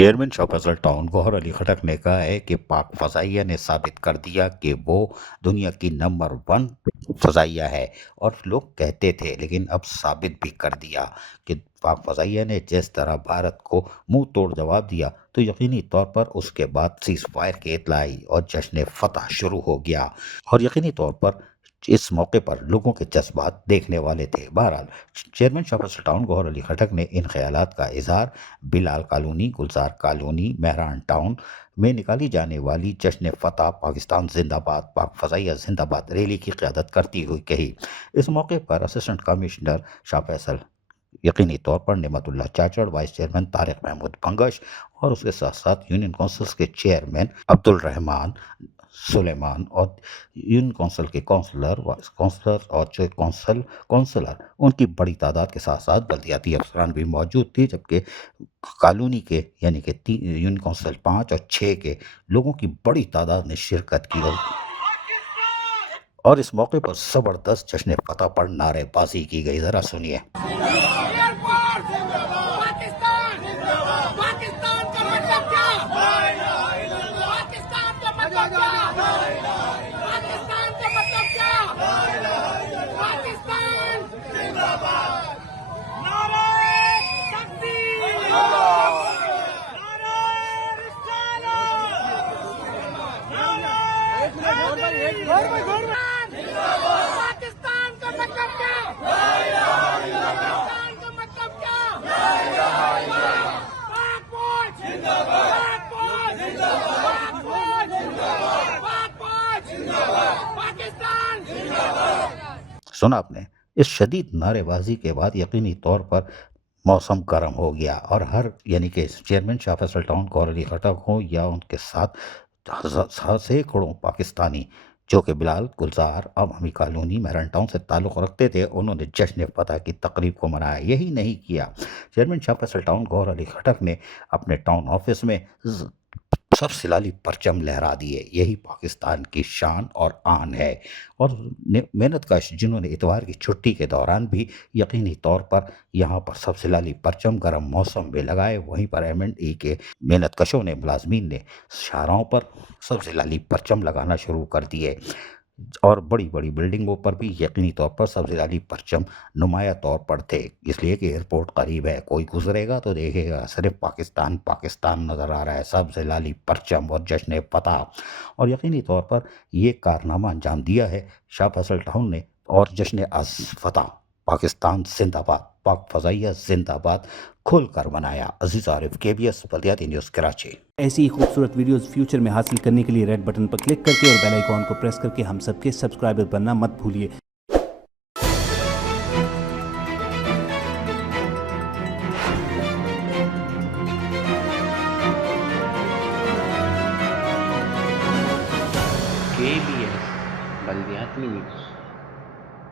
Chairman Shah Faisal town Gauhar Ali खटक ने कहा है कि पाक फ़ज़ाइया ने साबित कर दिया कि वो दुनिया की नंबर 1 फ़ज़ाइया है। और लोग कहते थे लेकिन अब साबित भी कर दिया कि पाक फ़ज़ाइया ने जिस तरह भारत को मुंह तोड़ जवाब दिया, तो यकीनी तौर पर उसके बाद सीज़ फायर की इत्तला आई और जश्न फ़तह शुरू हो गया। और यकीनी तौर पर इस मौके पर लोगों के जज्बात देखने वाले थे। बहरहाल चेयरमैन शाह फैसल टाउन गौहर अली खटक ने इन ख्यालात का इजहार बिलाल कॉलोनी, गुलजार कॉलोनी, मेहरान टाउन में निकाली जाने वाली जश्न फ़तह पाकिस्तान जिंदाबाद, पाक फ़ज़ाइया जिंदाबाद रैली की क़यादत करती हुई कही। इस मौके पर असिस्टेंट कमिश्नर शाह फैसल यकीनी तौर पर नेमतुल्लाह चाचड़, वाइस चेयरमैन तारिक महमूद पंगश और उसके साथ साथ यूनियन काउंसिल्स के चेयरमैन अब्दुल रहमान सुलेमान और यूनियन काउंसिल के काउंसलर, वाइस काउंसलर और जो काउंसलर उनकी बड़ी तादाद के साथ साथ बल्दियाती अफसरान भी मौजूद थी, जबकि कॉलोनी के यानी कि यूनियन काउंसिल 5 और 6 के लोगों की बड़ी तादाद ने शिरकत की। और इस मौके पर ज़बरदस्त जश्न फ़तह पर नारेबाजी की गई। ज़रा सुनिए। पाकिस्तान का मतलब क्या? पाकिस्तान का मतलब क्या? पाक फौज जिंदाबाद, पाक फौज जिंदाबाद, पाक फौज जिंदाबाद, पाक फौज जिंदाबाद, पाकिस्तान जिंदाबाद। सुना आपने। इस शदीद नारेबाजी के बाद यकीनी तौर पर मौसम गर्म हो गया और हर यानी कि चेयरमैन शाह फैसल टाउन गौहर अली खटक हो या उनके साथ सैकड़ों पाकिस्तानी जो कि बिलाल, गुलजार, अवामी कॉलोनी, मेहरान टाउन से ताल्लुक़ रखते थे, उन्होंने जश्न फ़तह की तकरीब को मनाया। यही नहीं किया, चेयरमैन शाह फैसल टाउन गौहर अली खटक ने अपने टाउन ऑफिस में सब सिलाली परचम लहरा दिए। यही पाकिस्तान की शान और आन है। और मेहनतकश जिन्होंने इतवार की छुट्टी के दौरान भी यकीनी तौर पर यहाँ पर सब सिलाली परचम गर्म मौसम में लगाए, वहीं पर M&E के मेहनतकशों ने, मुलाजमीन ने शाहराहों पर सब सिलाली परचम लगाना शुरू कर दिए और बड़ी बड़ी बिल्डिंगों पर भी यकीनी तौर पर सब सिलाली परचम नुमाया तौर पर थे, इसलिए कि एयरपोर्ट करीब है, कोई गुजरेगा तो देखेगा सिर्फ पाकिस्तान पाकिस्तान नज़र आ रहा है, सब सिलाली परचम और जश्न फ़तह। और यकीनी तौर पर ये कारनामा अंजाम दिया है शाह फैसल टाउन ने और जश्न फ़तह पाकिस्तान जिंदाबाद, पाक फ़ज़ाइया जिंदाबाद खुल कर बनाया। अजीज आरिफ, KBS बल्दियाती न्यूज़ कराची। ऐसी ही खूबसूरत वीडियोस फ्यूचर में हासिल करने के लिए रेड बटन पर क्लिक करके और बेल आइकॉन को प्रेस करके हम सबके सब्सक्राइबर बनना मत भूलिए। KBS बल्दियाती न्यूज़।